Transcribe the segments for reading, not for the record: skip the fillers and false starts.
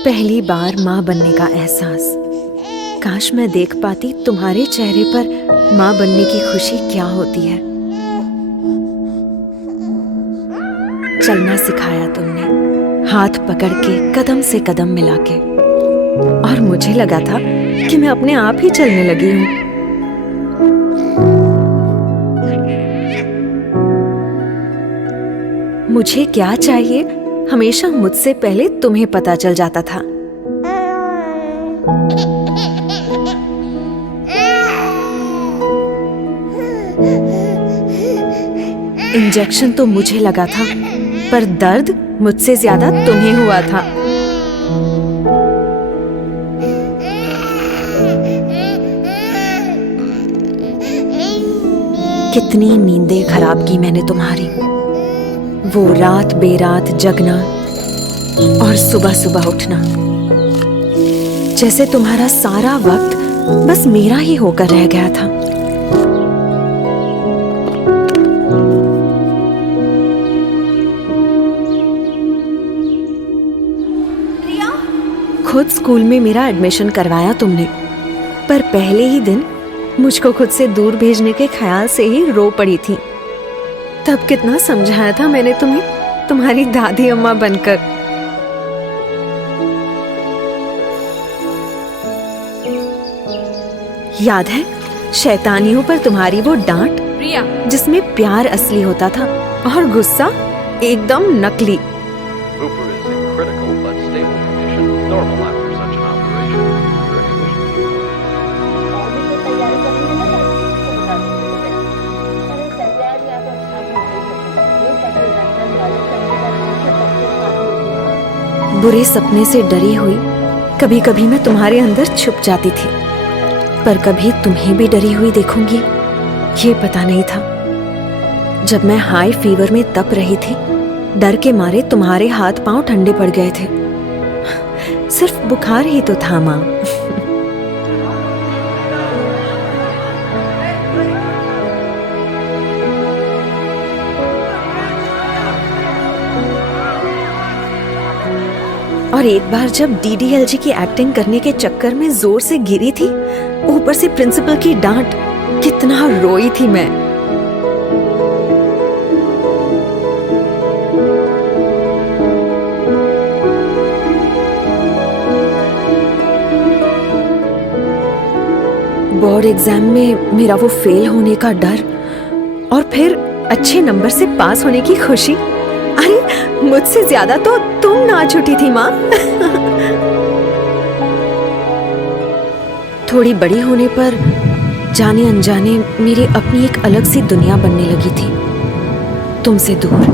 पहली बार माँ बनने का एहसास। काश मैं देख पाती तुम्हारे चेहरे पर माँ बनने की खुशी क्या होती है। चलना सिखाया तुमने, हाथ पकड़ के कदम से कदम मिला के, और मुझे लगा था कि मैं अपने आप ही चलने लगी हूँ। मुझे क्या चाहिए हमेशा मुझसे पहले तुम्हें पता चल जाता था। इंजेक्शन तो मुझे लगा था, पर दर्द मुझसे ज्यादा तुम्हें हुआ था। कितनी नींदें खराब की मैंने तुम्हारी, वो रात बेरात जगना और सुबह सुबह उठना, जैसे तुम्हारा सारा वक्त बस मेरा ही होकर रह गया था। खुद स्कूल में मेरा एडमिशन करवाया तुमने, पर पहले ही दिन मुझको खुद से दूर भेजने के ख्याल से ही रो पड़ी थी। तब कितना समझाया था मैंने तुम्हें, तुम्हारी दादी अम्मा बनकर। याद है शैतानियों पर तुम्हारी वो डांट, प्रिया, जिसमें प्यार असली होता था और गुस्सा एकदम नकली। Hooper is in critical but stable condition, normal after such an operation. बुरे सपने से डरी हुई कभी कभी मैं तुम्हारे अंदर छुप जाती थी, पर कभी तुम्हें भी डरी हुई देखूंगी ये पता नहीं था। जब मैं हाई फीवर में तप रही थी, डर के मारे तुम्हारे हाथ पांव ठंडे पड़ गए थे। सिर्फ बुखार ही तो था माँ। और एक बार जब डीडीएलजी की एक्टिंग करने के चक्कर में जोर से गिरी थी, ऊपर से प्रिंसिपल की डांट, कितना रोई थी मैं। बोर्ड एग्जाम में मेरा वो फेल होने का डर, और फिर अच्छे नंबर से पास होने की खुशी। अरे मुझसे ज्यादा तो तुम नाच उठी थी माँ। थोड़ी बड़ी होने पर जाने अनजाने मेरी अपनी एक अलग सी दुनिया बनने लगी थी, तुमसे दूर।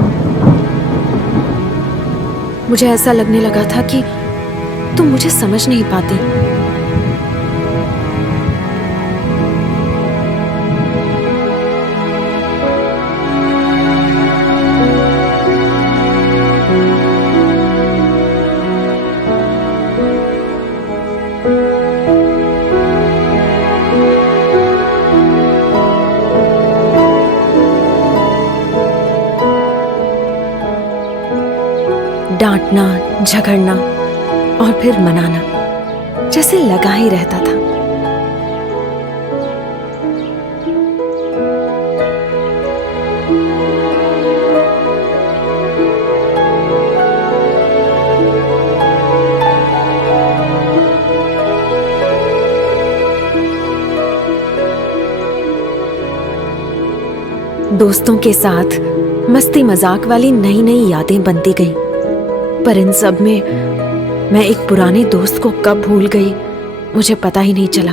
मुझे ऐसा लगने लगा था कि तुम मुझे समझ नहीं पाती। डांटना, झगड़ना और फिर मनाना, जैसे लगा ही रहता था। दोस्तों के साथ मस्ती मजाक वाली नई नई यादें बनती गईं, पर इन सब में मैं एक पुराने दोस्त को कब भूल गई मुझे पता ही नहीं चला।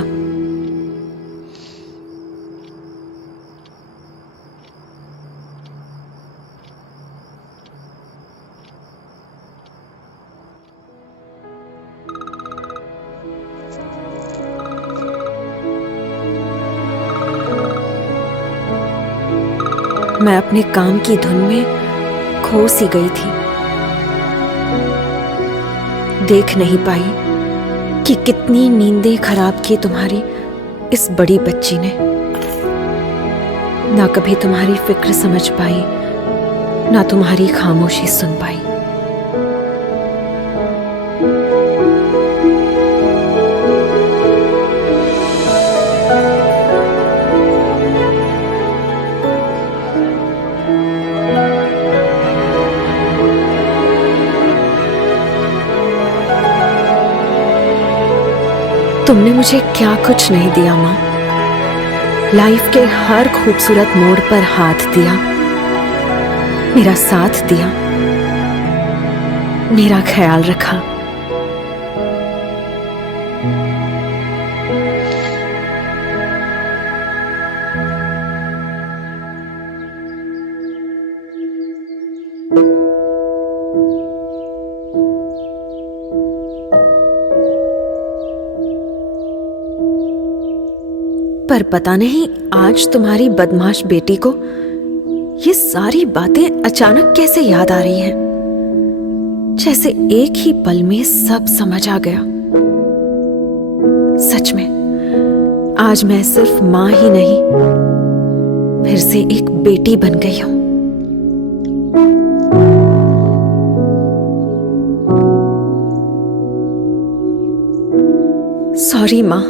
मैं अपने काम की धुन में खो सी गई थी। देख नहीं पाई कि कितनी नींदें खराब की तुम्हारी इस बड़ी बच्ची ने। ना कभी तुम्हारी फिक्र समझ पाई, ना तुम्हारी खामोशी सुन पाई। तुमने मुझे क्या कुछ नहीं दिया माँ। लाइफ के हर खूबसूरत मोड़ पर हाथ दिया, मेरा साथ दिया, मेरा ख्याल रखा। पर पता नहीं आज तुम्हारी बदमाश बेटी को ये सारी बातें अचानक कैसे याद आ रही हैं, जैसे एक ही पल में सब समझ आ गया। सच में आज मैं सिर्फ मां ही नहीं, फिर से एक बेटी बन गई हूं। सॉरी मां।